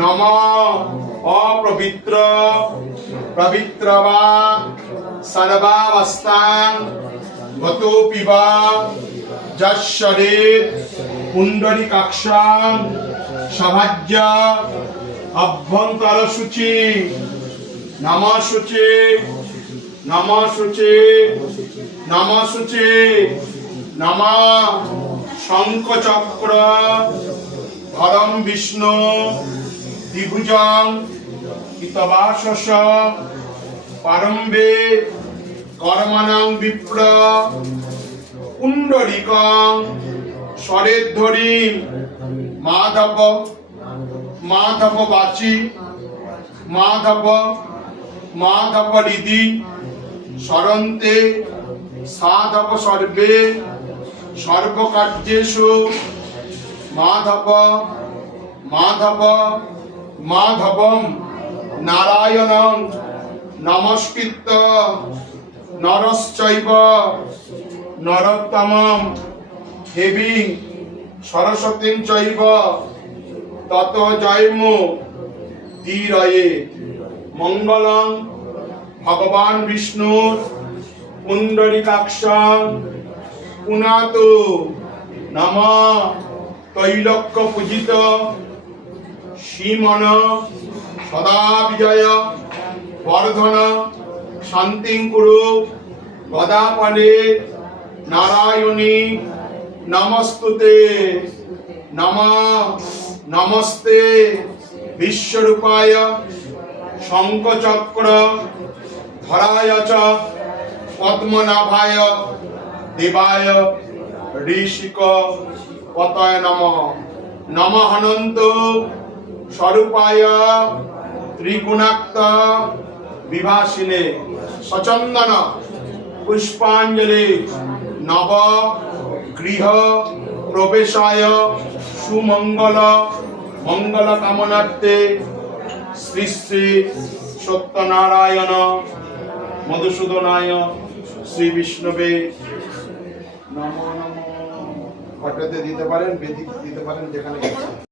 নম অপবিত্র পবিত্র বা সর্বাবস্থান গতোপি বা যশ্বরেত পুণ্ডরীকাক্ষাং সভাজ্য অভ্যন্তর শুচি নম শুচি নম শুচি নম শুচি নম শঙ্খ চক্র ধরম বিষ্ণু দ্বিভুজং হিতবাসস পারম্বে কর্মণং বিপ্র পুণ্ডরিকং স্বরেদ্ধরি মাধব মাধব বাচি মাধব মাধব হৃদি স্মরন্তে সাধব সর্বে সর্বকার্যেষু মাধব মাধব মাধবম নারায়ণং নমস্কৃত্য নরশ্চৈব নরোত্তমম দেবীং সরস্বতীং চৈব তত জয়মু ধীরয়ে মঙ্গলং ভগবান বিষ্ণুর পুণ্ডরীকাক্ষং পুনাতু নম তৈলক্য পূজিত শ্রীমন সদা বিজয় বর্ধন শান্তিং কুরু গদাপনে নারায়ণী নমস্তুতে নম নমস্তে বিশ্বরূপায় শঙ্খচক্র ধরায় চ পদ্মনাভায় দেবায় ঋষিক পতয় নমঃ নমঃ অনন্ত স্বরূপায় ত্রিগুণাক্ত বিভাসিনে সচন্দন পুষ্পাঞ্জলি নব গৃহ প্রবেশায় সুমঙ্গল মঙ্গল কামনার্থে শ্রী শ্রী সত্যনারায়ণ মধুসূদনায় শ্রী বিষ্ণবে নমো নমঃ। ঘটাতে দিতে পারেন, বেদিক দিতে পারেন, যেখানে